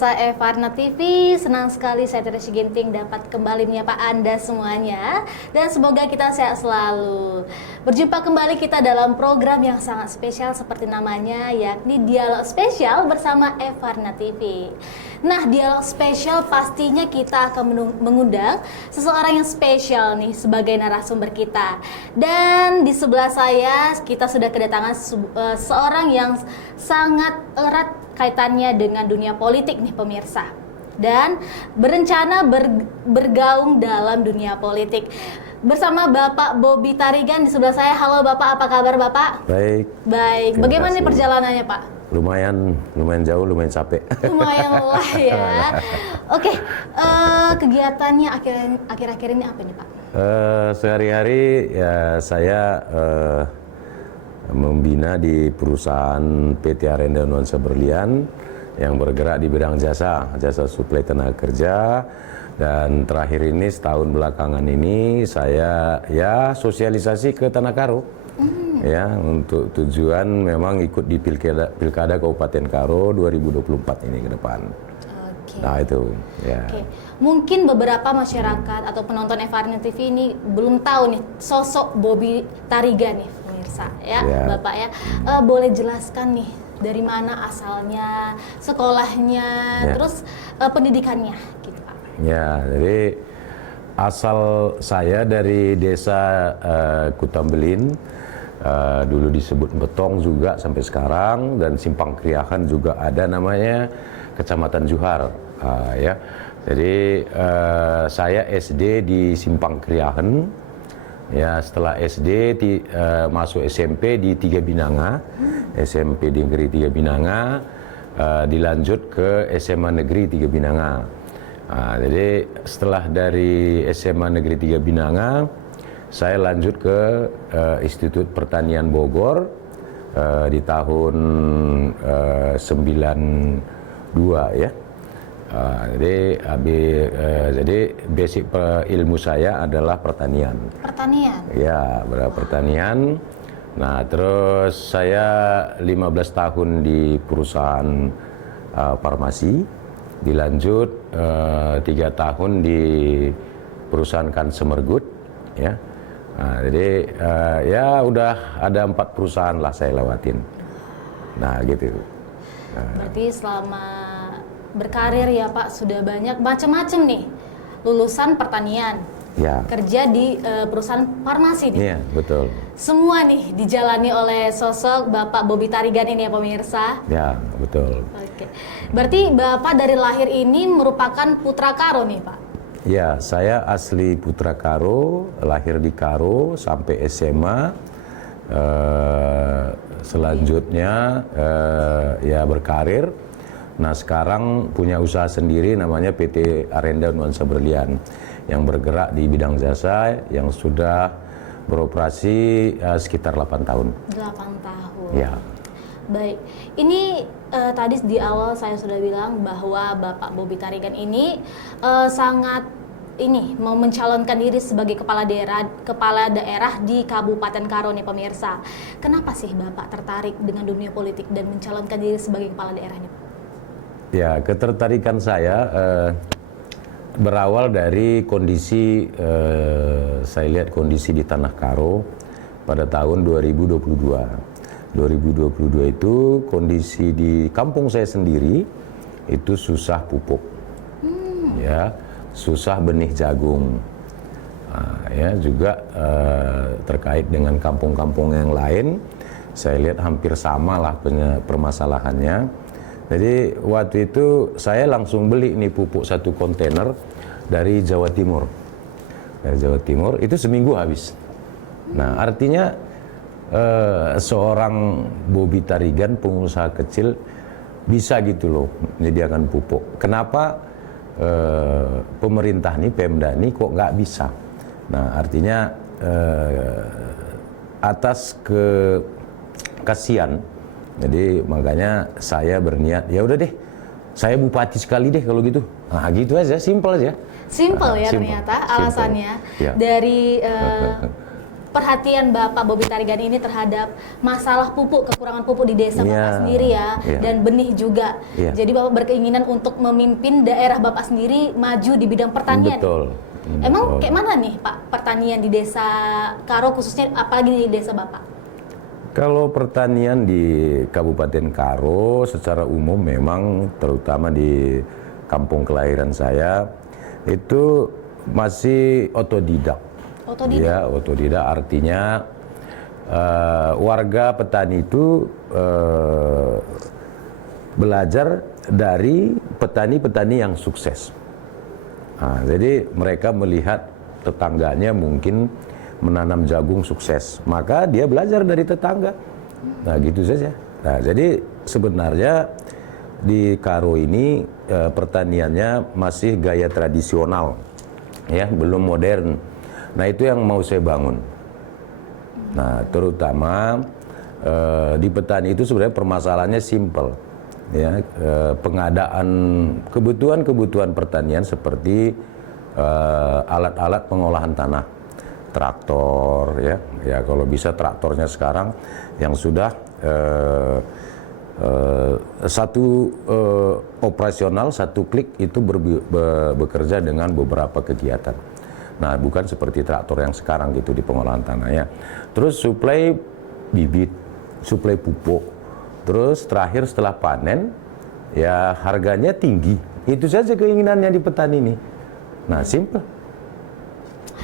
pemirsa Evarna TV, senang sekali saya Tere Ginting dapat kembali menyapa Anda semuanya dan semoga kita sehat selalu. Berjumpa kembali kita dalam program yang sangat spesial seperti namanya, yakni Dialog Spesial bersama Evarna TV. Nah, dialog spesial pastinya kita akan mengundang seseorang yang spesial nih sebagai narasumber kita. Dan di sebelah saya kita sudah kedatangan seorang yang sangat erat kaitannya dengan dunia politik nih pemirsa. Dan berencana bergaung dalam dunia politik. Bersama Bapak Bobi Tarigan di sebelah saya. Halo Bapak, apa kabar Bapak? Baik. Baik. Bagaimana nih perjalanannya Pak? Lumayan jauh, lumayan capek. Lumayan lelah ya. Oke, kegiatannya akhir-akhir ini apa nih Pak? Sehari-hari ya saya membina di perusahaan PT Arenda Nuansa Berlian yang bergerak di bidang jasa suplai tenaga kerja. Dan terakhir ini setahun belakangan ini saya ya sosialisasi ke Tanah Karo. Ya, untuk tujuan memang ikut di Pilkada Kabupaten Karo 2024 ini ke depan. Oke. Nah itu ya. Oke. Mungkin beberapa masyarakat atau penonton Evarna TV ini belum tahu nih sosok Bobi Tarigan nih pemirsa ya, Bapak ya. Boleh jelaskan nih dari mana asalnya, sekolahnya, terus pendidikannya gitu Pak. Ya, jadi asal saya dari desa Kutambelin. Dulu disebut Betong juga sampai sekarang, dan Simpang Kriahan juga ada namanya, Kecamatan Juhar. Ya, jadi saya SD di Simpang Kriahan. Ya, setelah SD masuk SMP di Tiga Binanga, SMP di Negeri Tiga Binanga, dilanjut ke SMA Negeri Tiga Binanga. Jadi setelah dari SMA Negeri Tiga Binanga, saya lanjut ke Institut Pertanian Bogor di tahun 92 ya. Jadi basic ilmu saya adalah pertanian. Pertanian? Ya, pertanian. Nah, terus saya 15 tahun di perusahaan farmasi, dilanjut 3 tahun di perusahaan Consumer Good, ya. Nah, jadi ya udah ada 4 perusahaan lah saya lewatin. Nah, gitu. Berarti selama berkarir ya Pak sudah banyak macam-macam nih, lulusan pertanian, ya, kerja di perusahaan farmasi nih. Iya, betul. Semua nih dijalani oleh sosok Bapak Bobi Tarigan ini ya pemirsa. Ya, betul. Oke. Berarti Bapak dari lahir ini merupakan putra Karo nih Pak? Ya, saya asli putra Karo, lahir di Karo sampai SMA. Selanjutnya ya berkarir. Nah, sekarang punya usaha sendiri namanya PT Arenda Nuansa Berlian yang bergerak di bidang jasa yang sudah beroperasi sekitar 8 tahun. 8 tahun. Ya. Baik, ini tadi di awal saya sudah bilang bahwa Bapak Bobi Tarigan ini sangat mau mencalonkan diri sebagai kepala daerah di Kabupaten Karo nih pemirsa. Kenapa sih Bapak tertarik dengan dunia politik dan mencalonkan diri sebagai kepala daerahnya? Ya, ketertarikan saya berawal dari kondisi saya lihat kondisi di Tanah Karo pada tahun 2022. 2022 itu kondisi di kampung saya sendiri itu susah pupuk, ya, susah benih jagung, ya juga terkait dengan kampung-kampung yang lain, saya lihat hampir sama lah permasalahannya. Jadi waktu itu saya langsung beli nih pupuk 1 kontainer dari Jawa Timur. Dari Jawa Timur itu seminggu habis. Nah, artinya seorang Bobi Tarigan pengusaha kecil bisa gitu loh menyediakan pupuk. Kenapa pemerintah nih, Pemda nih kok nggak bisa? Nah, artinya atas kasihan. Jadi makanya saya berniat, ya udah deh, saya bupati sekali deh kalau gitu. Nah, gitu aja, simpel aja. Simpel ya, ternyata alasannya. Ya. Dari perhatian Bapak Bobi Tarigan ini terhadap masalah pupuk, kekurangan pupuk di desa Bapak sendiri ya, dan benih juga. Jadi Bapak berkeinginan untuk memimpin daerah Bapak sendiri maju di bidang pertanian. Betul. Emang kayak mana nih Pak pertanian di desa Karo, khususnya apalagi di desa Bapak? Kalau pertanian di Kabupaten Karo secara umum memang terutama di kampung kelahiran saya itu masih otodidak. Ya, otodidak artinya warga petani itu belajar dari petani-petani yang sukses. Nah, jadi mereka melihat tetangganya mungkin menanam jagung sukses, maka dia belajar dari tetangga. Nah, gitu saja. Nah, jadi sebenarnya di Karo ini pertaniannya masih gaya tradisional, ya, belum modern. Nah, itu yang mau saya bangun. Nah, terutama di petani itu sebenarnya permasalahannya simpel, ya, pengadaan kebutuhan pertanian seperti alat-alat pengolahan tanah, traktor, ya kalau bisa traktornya sekarang yang sudah satu operasional, satu klik itu bekerja dengan beberapa kegiatan. Nah, bukan seperti traktor yang sekarang gitu di pengolahan tanah ya. Terus suplai bibit, suplai pupuk. Terus terakhir setelah panen, ya harganya tinggi. Itu saja keinginannya di petani ini. Nah, simple.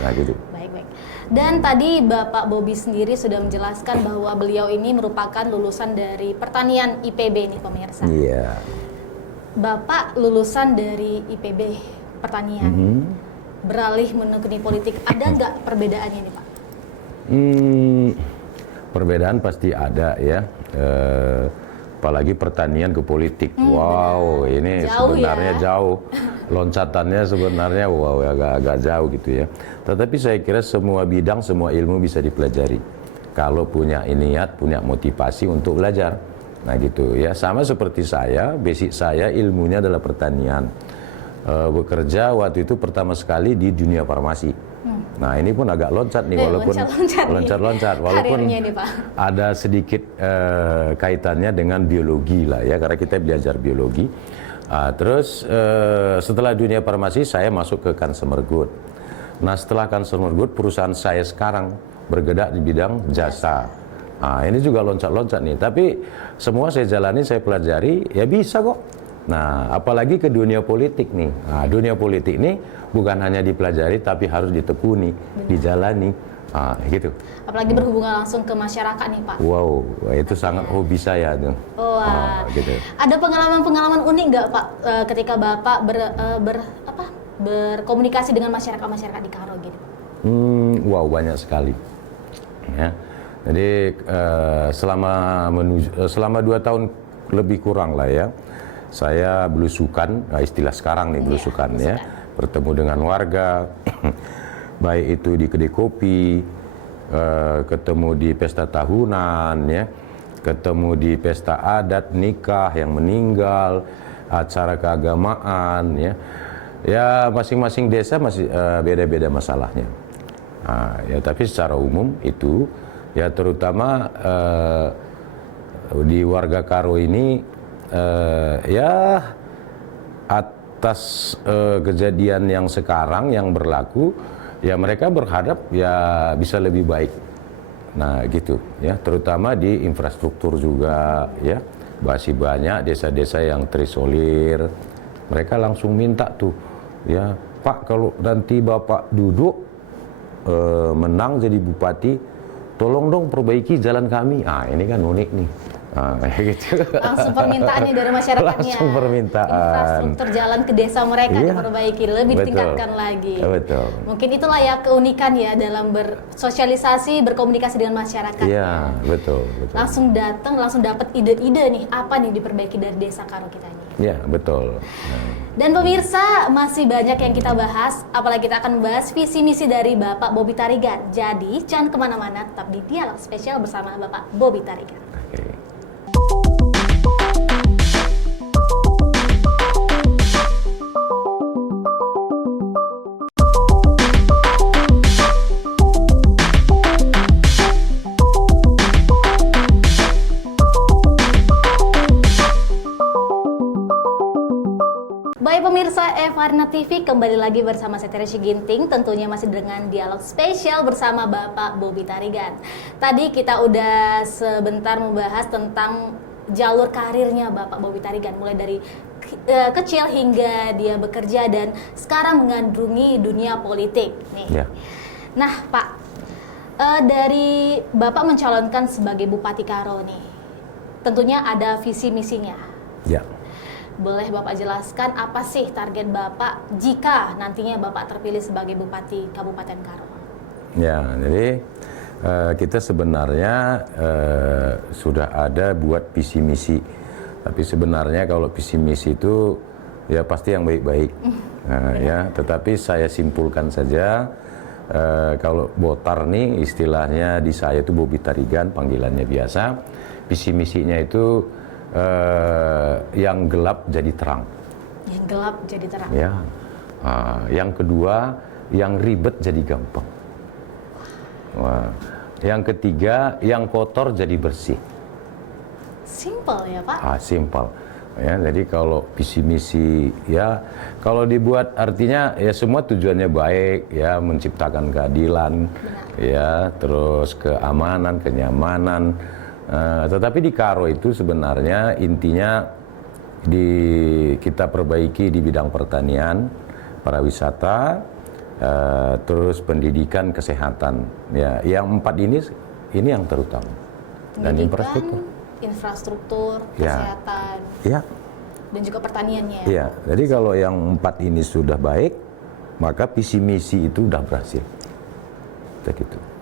Nah, gitu. Baik. Dan tadi Bapak Bobi sendiri sudah menjelaskan bahwa beliau ini merupakan lulusan dari pertanian IPB nih pemirsa. Iya. Bapak lulusan dari IPB pertanian. Beralih menekuni politik, ada nggak perbedaannya nih Pak? Perbedaan pasti ada ya, apalagi pertanian ke politik. Wow, ini jauh sebenarnya ya? jauh, loncatannya sebenarnya wow agak jauh gitu ya. Tetapi saya kira semua bidang, semua ilmu bisa dipelajari kalau punya niat, punya motivasi untuk belajar. Nah gitu ya, sama seperti saya, basic saya ilmunya adalah pertanian. Bekerja waktu itu pertama sekali di dunia farmasi. Nah, ini pun agak loncat nih, walaupun loncat-loncat, walaupun nih, Pak, ada sedikit kaitannya dengan biologi lah ya, karena kita belajar biologi. Terus setelah dunia farmasi saya masuk ke consumer good. Nah, setelah consumer good, perusahaan saya sekarang bergerak di bidang jasa. Ini juga loncat-loncat nih, tapi semua saya jalani, saya pelajari, ya bisa kok. Nah, apalagi ke dunia politik nih. Nah, dunia politik ini bukan hanya dipelajari, tapi harus ditekuni, dijalani, gitu. Apalagi berhubungan langsung ke masyarakat nih Pak. Wow, itu sangat hobi saya tuh. Gitu. Ada pengalaman-pengalaman unik nggak Pak ketika Bapak berkomunikasi dengan masyarakat di Karo gitu? Wow, banyak sekali. Ya. Jadi selama 2 tahun lebih kurang lah ya. Saya belusukan, istilah sekarang nih belusukan ya, bertemu dengan warga, baik itu di kedai kopi, ketemu di pesta tahunan ya, ketemu di pesta adat, nikah yang meninggal, acara keagamaan ya. Ya masing-masing desa masih beda-beda masalahnya. Ya tapi secara umum itu ya terutama di warga Karo ini ya atas kejadian yang sekarang yang berlaku ya mereka berharap ya bisa lebih baik. Nah gitu ya, terutama di infrastruktur juga ya, masih banyak desa-desa yang terisolir. Mereka langsung minta tuh ya, Pak kalau nanti Bapak duduk menang jadi bupati, tolong dong perbaiki jalan kami. Ini kan unik nih. Gitu. Langsung permintaannya dari masyarakatnya. Langsung permintaan. Infrastruktur jalan ke desa mereka diperbaiki, lebih ditingkatkan lagi. Betul. Mungkin itulah ya keunikan ya dalam bersosialisasi, berkomunikasi dengan masyarakat. Iya, betul. Langsung datang, langsung dapat ide-ide nih, apa nih diperbaiki dari desa Karo kita ini. Iya, betul. Dan pemirsa, masih banyak yang kita bahas, apalagi kita akan membahas visi misi dari Bapak Bobi Tarigan. Jadi, jangan kemana-mana, tetap di Dialog Spesial bersama Bapak Bobi Tarigan. Oke. Karena TV kembali lagi bersama saya Teresy Ginting, tentunya masih dengan dialog spesial bersama Bapak Bobby Tarigan. Tadi kita udah sebentar membahas tentang jalur karirnya Bapak Bobby Tarigan, mulai dari kecil hingga dia bekerja dan sekarang mengandungi dunia politik nih. Ya. Nah Pak, dari Bapak mencalonkan sebagai Bupati Karo nih, tentunya ada visi misinya. Ya. Boleh Bapak jelaskan apa sih target Bapak jika nantinya Bapak terpilih sebagai Bupati Kabupaten Karo? Ya, jadi kita sebenarnya sudah ada buat visi misi. Tapi sebenarnya kalau visi misi itu ya pasti yang baik-baik. Ya, tetapi saya simpulkan saja kalau Botar nih istilahnya di saya itu Bobby Tarigan panggilannya biasa. Visi misinya itu yang gelap jadi terang. Yang gelap jadi terang. Ya. Yang kedua, yang ribet jadi gampang. Wah. Yang ketiga, yang kotor jadi bersih. Simple ya Pak? Simple. Ya, jadi kalau visi misi ya kalau dibuat artinya ya semua tujuannya baik ya, menciptakan keadilan. Benar. Ya, terus keamanan, kenyamanan. Tetapi di Karo itu sebenarnya intinya kita perbaiki di bidang pertanian, pariwisata, terus pendidikan, kesehatan. Ya, yang empat ini yang terutama. Dan infrastruktur, kesehatan, ya, dan juga pertaniannya. Ya, jadi kalau yang empat ini sudah baik, maka visi misi itu sudah berhasil. Begitu.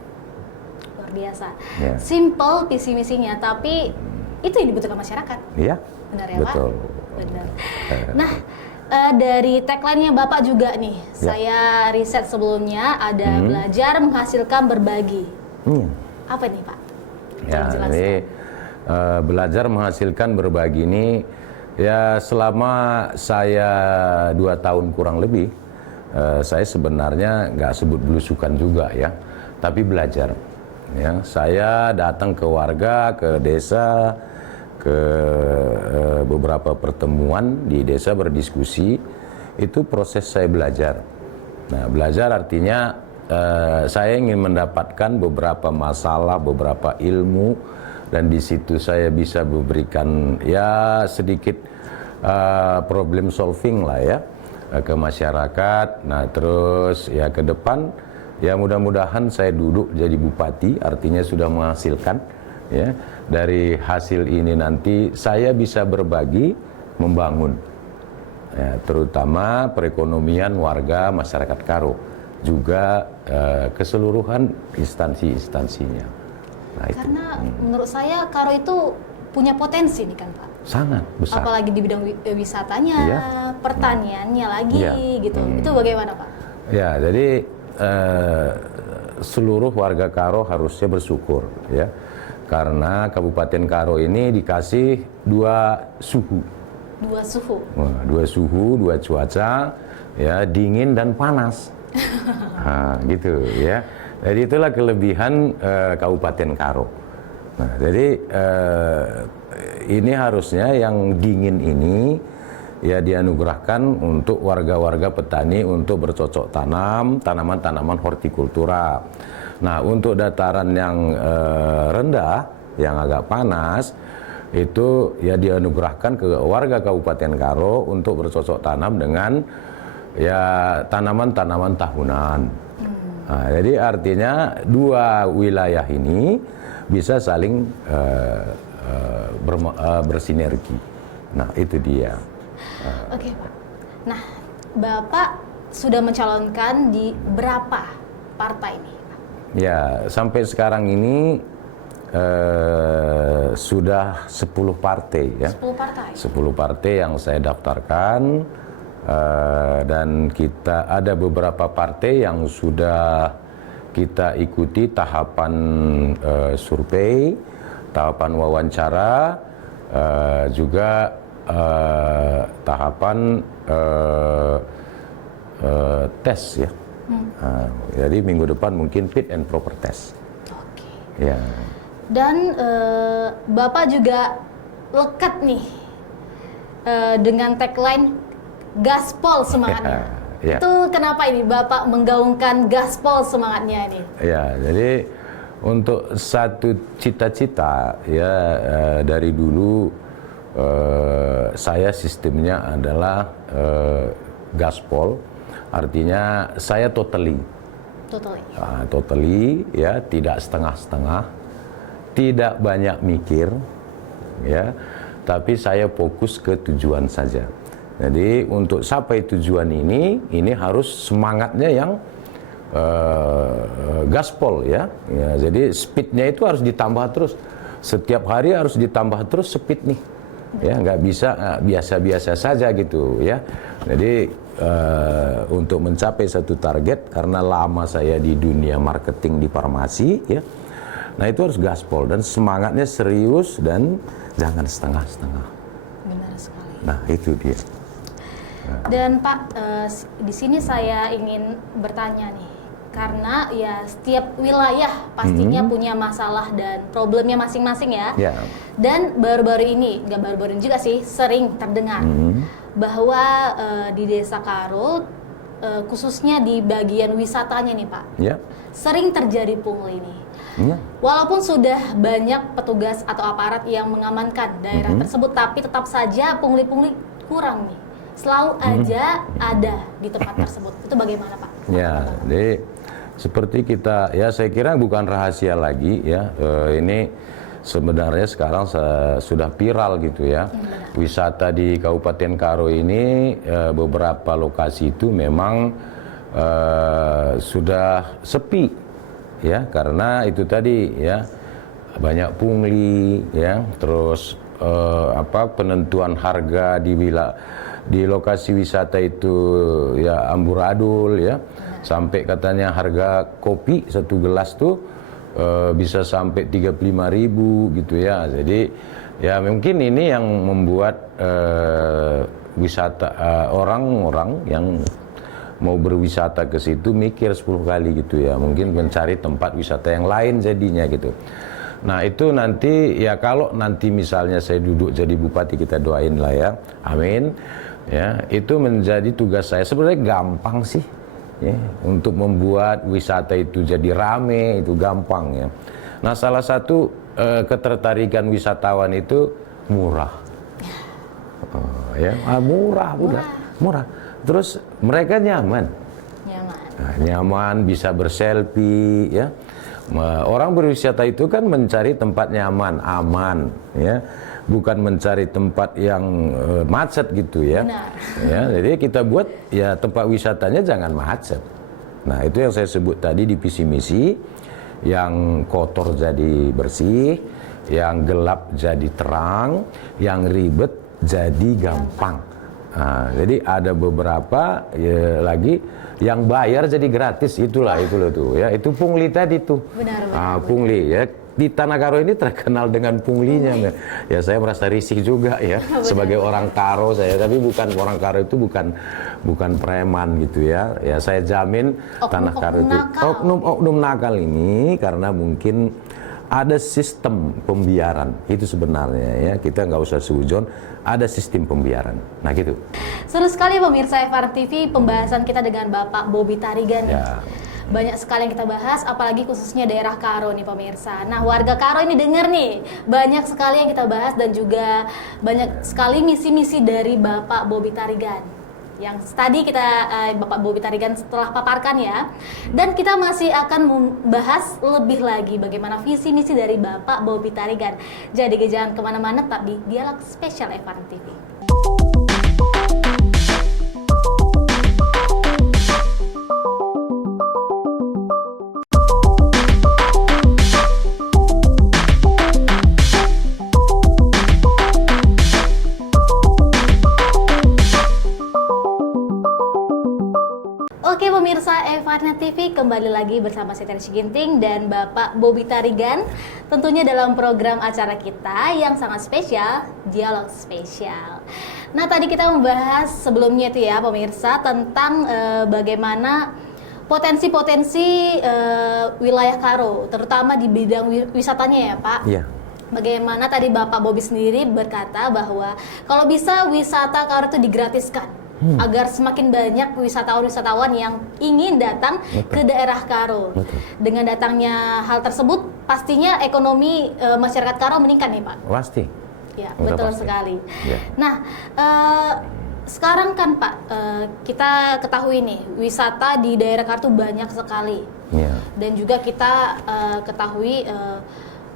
Biasa, ya. Simple visi misinya, tapi itu yang dibutuhkan masyarakat. Iya, benar ya betul. Pak? Benar. Nah, dari tagline-nya Bapak juga nih, saya riset sebelumnya ada belajar menghasilkan berbagi. Apa nih Pak? Ya, ini belajar menghasilkan berbagi ini ya selama saya 2 tahun kurang lebih, saya sebenarnya nggak sebut belusukan juga ya, tapi belajar. Ya, saya datang ke warga, ke desa, ke beberapa pertemuan di desa berdiskusi, itu proses saya belajar. Nah, belajar artinya saya ingin mendapatkan beberapa masalah, beberapa ilmu, dan di situ saya bisa memberikan ya sedikit problem solving lah ya ke masyarakat. Nah, terus ya ke depan ya mudah-mudahan saya duduk jadi bupati, artinya sudah menghasilkan ya. Dari hasil ini nanti saya bisa berbagi, membangun ya, terutama perekonomian warga masyarakat Karo, juga keseluruhan instansi-instansinya. Nah, karena menurut saya Karo itu punya potensi nih kan Pak? Sangat besar. Apalagi di bidang wisatanya, pertaniannya lagi gitu. Itu bagaimana Pak? Ya, jadi seluruh warga Karo harusnya bersyukur ya, karena Kabupaten Karo ini dikasih 2 suhu. 2 suhu. 2 suhu, 2 cuaca ya, dingin dan panas. Nah, gitu ya. Jadi itulah kelebihan Kabupaten Karo. Nah, jadi ini harusnya yang dingin ini ya dianugerahkan untuk warga-warga petani untuk bercocok tanam, tanaman-tanaman hortikultura. Nah, untuk dataran yang rendah, yang agak panas, itu ya dianugerahkan ke warga Kabupaten Karo untuk bercocok tanam dengan ya tanaman-tanaman tahunan. Nah, jadi artinya 2 wilayah ini bisa saling bersinergi. Nah, itu dia. Oke Pak. Nah, Bapak sudah mencalonkan di berapa partai nih Pak? Ya, sampai sekarang ini sudah 10 partai ya. 10 partai? 10 partai yang saya daftarkan, dan kita ada beberapa partai yang sudah kita ikuti tahapan survei, tahapan wawancara, juga tahapan tes ya. Jadi minggu depan mungkin fit and proper test. Oke. Ya. Dan Bapak juga lekat nih dengan tagline gaspol semangatnya. Ya. Itu kenapa ini Bapak menggaungkan gaspol semangatnya ini? Ya, jadi untuk satu cita-cita ya dari dulu saya sistemnya adalah gaspol, artinya saya totally ya, tidak setengah-setengah, tidak banyak mikir ya, tapi saya fokus ke tujuan saja. Jadi untuk sampai tujuan ini harus semangatnya yang gaspol ya. Jadi speednya itu harus ditambah terus. Setiap hari harus ditambah terus speed nih. Ya, nggak bisa biasa-biasa saja gitu ya. Jadi untuk mencapai satu target, karena lama saya di dunia marketing di farmasi ya. Nah itu harus gaspol dan semangatnya serius dan jangan setengah-setengah. Benar sekali. Nah itu dia. Dan Pak, di sini saya ingin bertanya nih, karena ya setiap wilayah pastinya punya masalah dan problemnya masing-masing ya. Ya. Dan baru-baru ini, nggak baru-baru ini juga sih, sering terdengar bahwa di Desa Karo, khususnya di bagian wisatanya nih Pak, Ya. sering terjadi pungli nih. Ya. Walaupun sudah banyak petugas atau aparat yang mengamankan daerah tersebut, tapi tetap saja pungli-pungli kurang nih. Selalu aja ada di tempat tersebut. Itu bagaimana Pak? Ya, jadi seperti kita, ya saya kira bukan rahasia lagi ya, ini sebenarnya sekarang sudah viral gitu ya. Wisata di Kabupaten Karo ini beberapa lokasi itu memang sudah sepi ya, karena itu tadi ya, banyak pungli ya, terus penentuan harga di lokasi wisata itu ya amburadul ya, sampai katanya harga kopi satu gelas tuh bisa sampai 35.000 gitu ya. Jadi ya mungkin ini yang membuat wisata orang-orang yang mau berwisata ke situ mikir 10 kali gitu ya, mungkin mencari tempat wisata yang lain jadinya gitu. Nah itu nanti ya, kalau nanti misalnya saya duduk jadi bupati, kita doain lah ya, amin ya, itu menjadi tugas saya. Sebenarnya gampang sih ya, untuk membuat wisata itu jadi rame, itu gampang ya. Nah salah satu ketertarikan wisatawan itu murah. Murah. Terus mereka nyaman. Nah, nyaman, bisa berselfie ya. Orang berwisata itu kan mencari tempat nyaman, aman ya, bukan mencari tempat yang macet gitu ya. Ya, jadi kita buat ya tempat wisatanya jangan macet. Nah itu yang saya sebut tadi di visi misi, yang kotor jadi bersih, yang gelap jadi terang, yang ribet jadi gampang. Nah, jadi ada beberapa ya, lagi yang bayar jadi gratis, itulah tuh ya, itu pungli tadi tuh. Benar. Pungli ya, di Tanah Karo ini terkenal dengan punglinya. Ya saya merasa risih juga ya sebagai orang Karo saya, tapi bukan orang Karo itu bukan preman gitu ya. Ya saya jamin Tanah Karo itu oknum nakal ini karena mungkin ada sistem pembiaran itu sebenarnya ya, kita nggak usah suzon, ada sistem pembiaran. Nah gitu. Seru sekali pemirsa FR TV pembahasan kita dengan Bapak Bobby Tarigan. Ya. Banyak sekali yang kita bahas, apalagi khususnya daerah Karo nih pemirsa. Nah warga Karo ini denger nih, banyak sekali yang kita bahas dan juga banyak sekali misi-misi dari Bapak Bobby Tarigan yang tadi kita Bapak Bobby Tarigan setelah paparkan ya. Dan kita masih akan membahas lebih lagi bagaimana visi misi dari Bapak Bobby Tarigan. Jadi jangan kemana-mana, tetap di Dialog Spesial FR TV. Oke pemirsa FR TV, kembali lagi bersama saya Teresi Ginting dan Bapak Bobby Tarigan. Tentunya dalam program acara kita yang sangat spesial, Dialog Spesial. Nah tadi kita membahas sebelumnya itu ya pemirsa tentang bagaimana potensi-potensi wilayah Karo, terutama di bidang wisatanya ya Pak. Iya. Bagaimana tadi Bapak Bobby sendiri berkata bahwa kalau bisa wisata Karo itu digratiskan. agar semakin banyak wisatawan-wisatawan yang ingin datang ke daerah Karo. Dengan datangnya hal tersebut, pastinya ekonomi masyarakat Karo meningkat nih Pak. Pasti. Ya, Udah betul pasti. sekali. Ya. Nah, sekarang kan Pak, kita ketahui nih, wisata di daerah Karo banyak sekali. Ya. Dan juga kita ketahui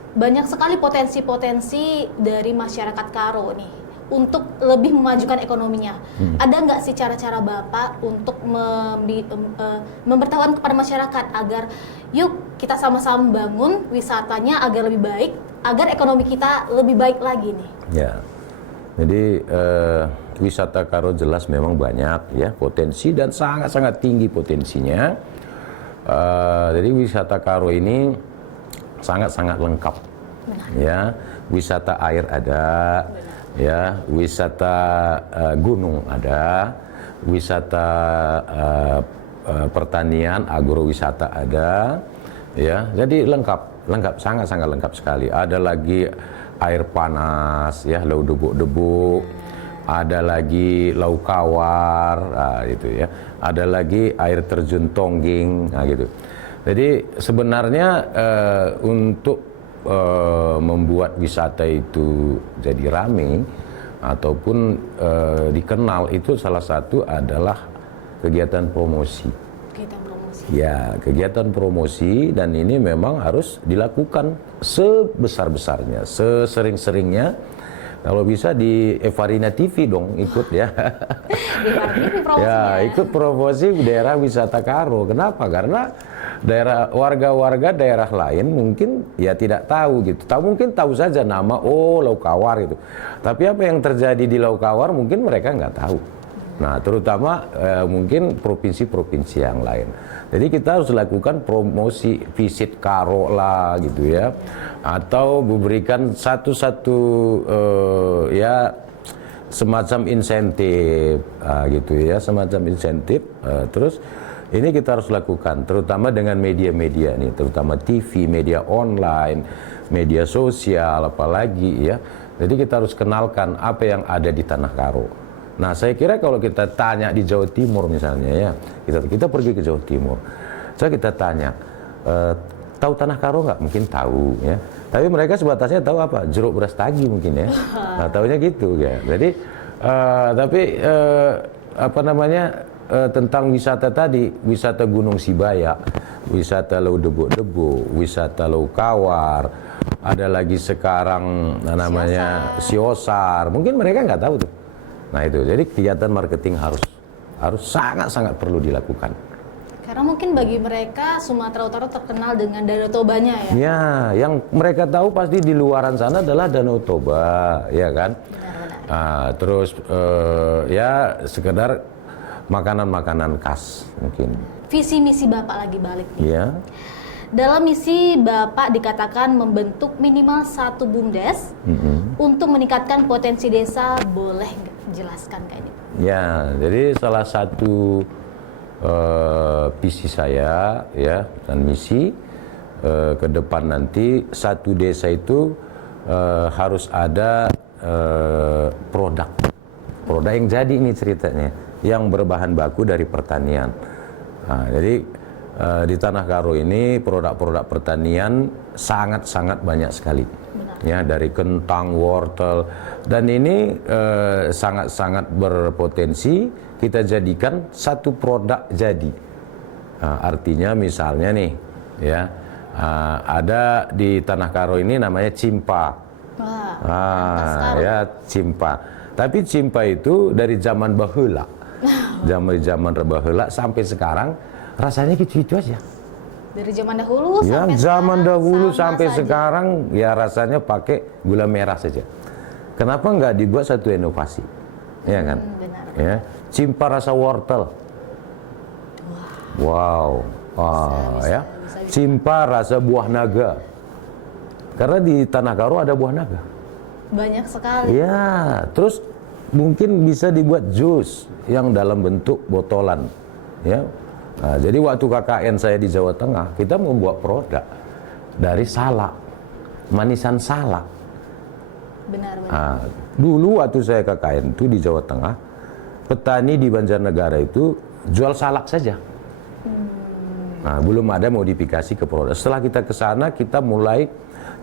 banyak sekali potensi-potensi dari masyarakat Karo nih untuk lebih memajukan ekonominya. Ada nggak sih cara-cara Bapak untuk memberitahukan kepada masyarakat agar yuk kita sama-sama bangun wisatanya agar lebih baik, agar ekonomi kita lebih baik lagi nih? Ya, jadi wisata Karo jelas memang banyak ya potensi dan sangat-sangat tinggi potensinya. Jadi wisata Karo ini sangat-sangat lengkap. Ya, wisata air ada, ya, wisata gunung ada, wisata pertanian, agrowisata ada, ya. Jadi lengkap, sangat-sangat lengkap sekali. Ada lagi air panas, ya, lau debu-debu, ada lagi lau kawar, gitu ya. Ada lagi air terjun Tongging, gitu. Jadi sebenarnya untuk membuat wisata itu jadi ramai ataupun dikenal itu salah satu adalah kegiatan promosi. Ya, kegiatan promosi dan ini memang harus dilakukan sebesar-besarnya, sesering-seringnya. Kalau bisa di Evarina TV dong ikut ya. Di TV Ya, ikut promosi daerah wisata Karo. Kenapa? Karena warga-warga daerah lain mungkin ya tidak tahu gitu. Mungkin tahu saja nama Laukawar itu. Tapi apa yang terjadi di Laukawar mungkin mereka nggak tahu. Nah, terutama mungkin provinsi-provinsi yang lain. Jadi kita harus lakukan promosi visit Karo lah gitu ya. Atau memberikan satu-satu ya semacam insentif gitu ya, semacam insentif. Terus ini kita harus lakukan, terutama dengan media-media nih, terutama TV, media online, media sosial, apalagi ya. Jadi kita harus kenalkan apa yang ada di Tanah Karo. Nah, saya kira kalau kita tanya di Jawa Timur misalnya ya, kita pergi ke Jawa Timur, kita tanya, tahu Tanah Karo nggak? Mungkin tahu ya. Tapi mereka sebatasnya tahu apa? Jeruk beras tagi mungkin ya. Nah, tahunya gitu ya. Jadi, tapi apa namanya? Tentang wisata tadi, wisata Gunung Sibaya, wisata Lau Debu-Debu, wisata Lau Kawar, ada lagi sekarang namanya Siosar. Mungkin mereka nggak tahu tuh. Nah itu, jadi kegiatan marketing harus sangat-sangat perlu dilakukan. Karena mungkin bagi mereka Sumatera Utara terkenal dengan Danau Tobanya ya. Ya, yang mereka tahu pasti di luaran sana adalah Danau Toba, ya kan? Benar-benar. Terus ya sekedar makanan-makanan khas mungkin. Visi misi Bapak lagi balik nih. Ya. Dalam misi Bapak dikatakan membentuk minimal 1 BUMDes untuk meningkatkan potensi desa. Boleh nggak jelaskan kayak ini? Ya, jadi salah satu visi saya ya dan misi ke depan nanti satu desa itu harus ada produk yang jadi ini ceritanya, yang berbahan baku dari pertanian. Nah, jadi di Tanah Karo ini produk-produk pertanian sangat-sangat banyak sekali. Ya, dari kentang, wortel, dan ini sangat-sangat berpotensi kita jadikan satu produk jadi. Artinya misalnya nih, ya ada di Tanah Karo ini namanya cimpa. Ya cimpa. Tapi cimpa itu dari zaman baheula, zaman baheula sampai sekarang rasanya gitu-gitu aja. Dari zaman dahulu ya, sampai zaman sekarang, dahulu sama sampai saja. sekarang ya rasanya pakai gula merah saja. Kenapa nggak dibuat satu inovasi? Ya kan? Benar. Ya, cimpa rasa wortel. Wow. Ya. Cimpa rasa buah naga. Karena di Tanah Karo ada buah naga. Banyak sekali. Ya, terus mungkin bisa dibuat jus yang dalam bentuk botolan. Ya. Nah, jadi waktu KKN saya di Jawa Tengah, kita membuat produk dari salak, manisan salak. Benar. Nah, dulu waktu saya KKN itu di Jawa Tengah, petani di Banjarnegara itu jual salak saja. Nah, belum ada modifikasi ke produk. Setelah kita ke sana, kita mulai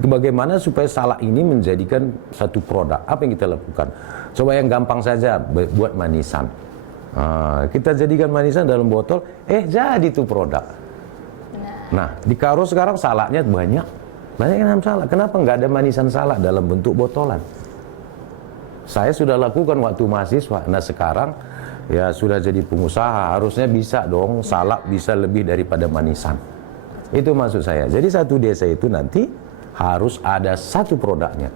bagaimana supaya salak ini menjadikan satu produk. Apa yang kita lakukan? Coba yang gampang saja, buat manisan. Kita jadikan manisan dalam botol, jadi tuh produk. Nah, di Karo sekarang salaknya banyak yang dalam salak. Kenapa nggak ada manisan salak dalam bentuk botolan? Saya sudah lakukan waktu mahasiswa. Nah, sekarang ya sudah jadi pengusaha, harusnya bisa dong salak bisa lebih daripada manisan. Itu maksud saya. Jadi satu desa itu nanti harus ada satu produknya.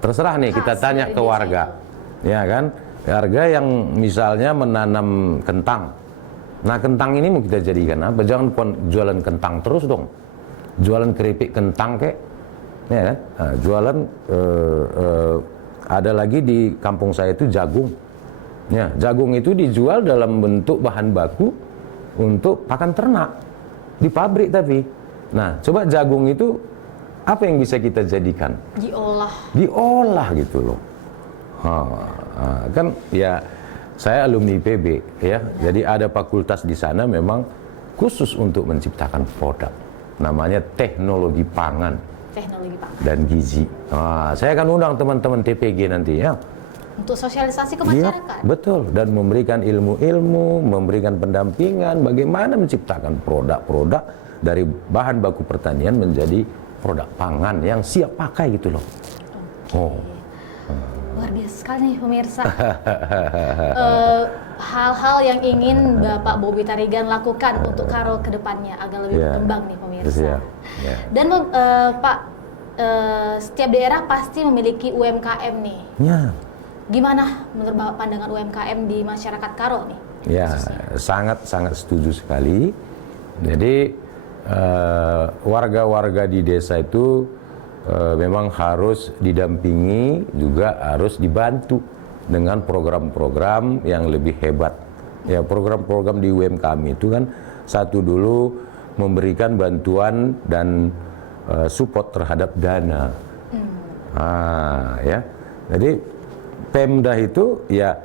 Terserah nih, kita tanya ke warga, ya kan? Warga yang misalnya menanam kentang. Nah, kentang ini mau kita jadikan apa? Jangan jualan kentang terus dong. Jualan keripik kentang kek, ya kan? Nah, jualan ada lagi di kampung saya itu jagung. Ya, jagung itu dijual dalam bentuk bahan baku untuk pakan ternak di pabrik tapi. Nah, coba jagung itu apa yang bisa kita jadikan? Diolah gitu loh. Kan ya saya alumni IPB ya, jadi ada fakultas di sana memang khusus untuk menciptakan produk, namanya teknologi pangan dan gizi. Saya akan undang teman-teman TPG nanti ya, untuk sosialisasi ke masyarakat. Ya, betul, dan memberikan ilmu-ilmu, memberikan pendampingan bagaimana menciptakan produk-produk dari bahan baku pertanian menjadi produk pangan yang siap pakai gitu loh. Luar biasa sekali nih pemirsa. Hal-hal yang ingin Bapak Bobi Tarigan lakukan untuk Karo ke depannya agar lebih berkembang nih pemirsa. Dan Pak, setiap daerah pasti memiliki UMKM nih. Gimana menurut Bapak pandangan UMKM di masyarakat Karo nih? Ya, sangat setuju sekali. Jadi warga-warga di desa itu memang harus didampingi, juga harus dibantu dengan program-program yang lebih hebat. Ya, program-program di UMKM itu kan satu dulu memberikan bantuan dan support terhadap dana. Ya. Jadi Pemda itu ya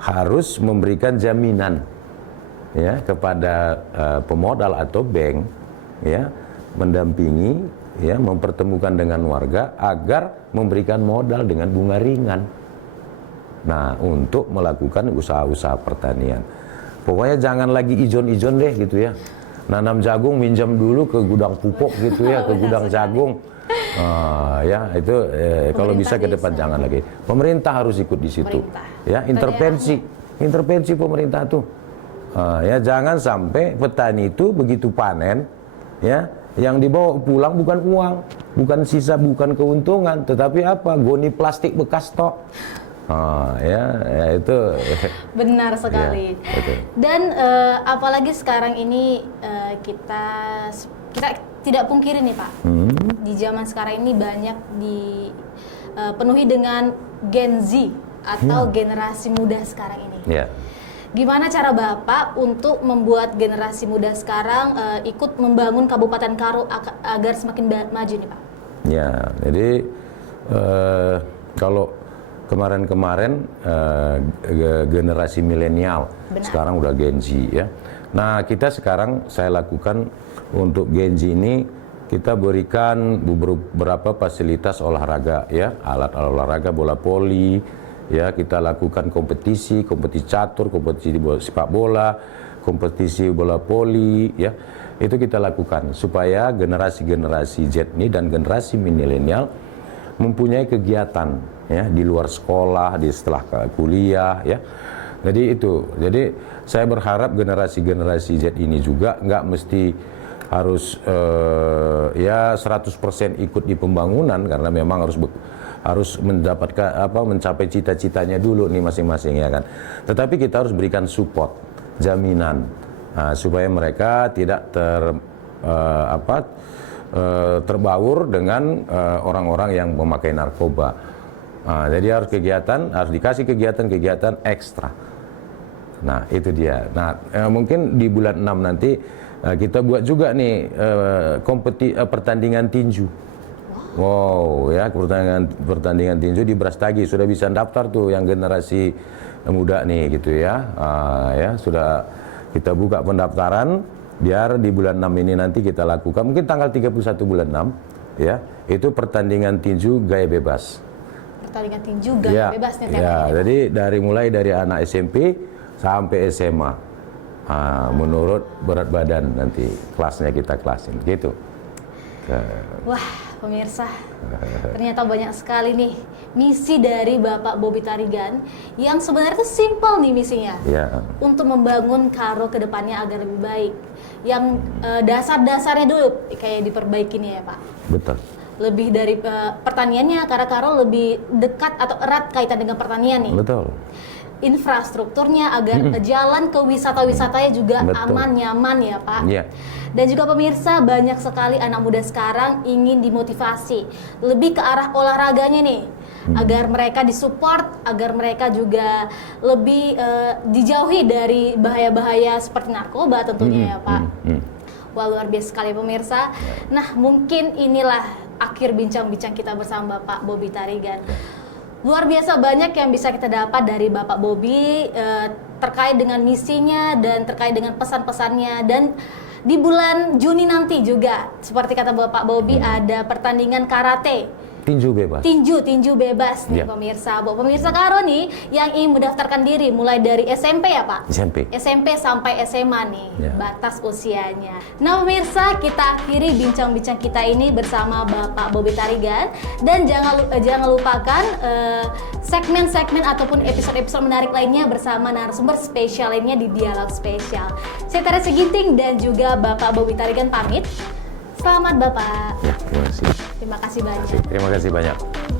harus memberikan jaminan ya kepada pemodal atau bank ya, mendampingi ya, mempertemukan dengan warga agar memberikan modal dengan bunga ringan. Nah, untuk melakukan usaha-usaha pertanian. Pokoknya jangan lagi ijon-ijon deh gitu ya. Nanam jagung minjam dulu ke gudang pupuk gitu ya, ke gudang jagung. Ya itu kalau bisa ke depan jangan lagi. Pemerintah harus ikut di situ. Ya, intervensi pemerintah tuh. Ya jangan sampai petani itu begitu panen ya, yang dibawa pulang bukan uang, bukan sisa, bukan keuntungan, tetapi apa? Goni plastik bekas tok. Ya itu benar sekali. Ya, dan apalagi sekarang ini kita tidak pungkiri nih Pak, di zaman sekarang ini banyak dipenuhi dengan Gen Z atau generasi muda sekarang ini. Gimana cara Bapak untuk membuat generasi muda sekarang ikut membangun Kabupaten Karo agar semakin maju nih Pak? Ya, jadi kalau kemarin-kemarin generasi milenial, sekarang udah Gen Z ya. Nah, kita sekarang saya lakukan untuk Gen Z ini, kita berikan beberapa fasilitas olahraga ya, alat olahraga, bola voli ya, kita lakukan kompetisi catur, kompetisi sepak bola, kompetisi bola voli ya. Itu kita lakukan supaya generasi-generasi Z ini dan generasi milenial mempunyai kegiatan ya di luar sekolah, di setelah kuliah ya. Jadi saya berharap generasi-generasi Z ini juga nggak mesti harus ya 100% ikut di pembangunan, karena memang harus mendapatkan mencapai cita-citanya dulu nih masing-masing ya kan. Tetapi kita harus berikan support, jaminan supaya mereka tidak terbaur dengan orang-orang yang memakai narkoba. Jadi harus dikasih kegiatan ekstra. Nah, itu dia. Nah, mungkin di bulan 6 nanti kita buat juga nih pertandingan tinju. Wow, ya pertandingan tinju di Brastagi sudah bisa daftar tuh yang generasi muda nih gitu ya. Ya sudah kita buka pendaftaran biar di bulan 6 ini nanti kita lakukan mungkin tanggal 31 bulan 6 ya. Itu pertandingan tinju gaya bebas. Pertandingan tinju gaya bebas nih temanya. Ya, jadi mulai dari anak SMP sampai SMA. Menurut berat badan nanti kelasnya kita kelasin gitu. Wah, pemirsa, ternyata banyak sekali nih misi dari Bapak Bobby Tarigan yang sebenarnya itu simpel nih misinya. Ya. Untuk membangun Karo ke depannya agar lebih baik. Yang dasar-dasarnya dulu kayak diperbaiki nih ya Pak. Betul. Lebih dari pertaniannya, karena Karo lebih dekat atau erat kaitan dengan pertanian nih. Betul. Infrastrukturnya agar jalan ke wisata-wisatanya juga aman, nyaman ya Pak. Iya. Dan juga pemirsa, banyak sekali anak muda sekarang ingin dimotivasi lebih ke arah olahraganya nih, agar mereka disupport, agar mereka juga lebih dijauhi dari bahaya-bahaya seperti narkoba tentunya ya Pak. Wah, luar biasa sekali pemirsa. Nah, mungkin inilah akhir bincang-bincang kita bersama Bapak Bobby Tarigan. Luar biasa banyak yang bisa kita dapat dari Bapak Bobby terkait dengan misinya dan terkait dengan pesan-pesannya. Dan di bulan Juni nanti juga seperti kata Bapak Bobby ada pertandingan karate. Tinju bebas. Tinju bebas nih pemirsa. Buat pemirsa Karo nih yang ingin mendaftarkan diri mulai dari SMP ya Pak? SMP sampai SMA nih batas usianya. Nah pemirsa, kita akhiri bincang-bincang kita ini bersama Bapak Bobby Tarigan. Dan jangan lupakan segmen-segmen ataupun episode-episode menarik lainnya bersama narasumber spesial lainnya di Dialog Spesial. Saya Teresa Ginting dan juga Bapak Bobby Tarigan pamit. Selamat Bapak. Ya, terima kasih. Terima kasih banyak. Terima kasih banyak.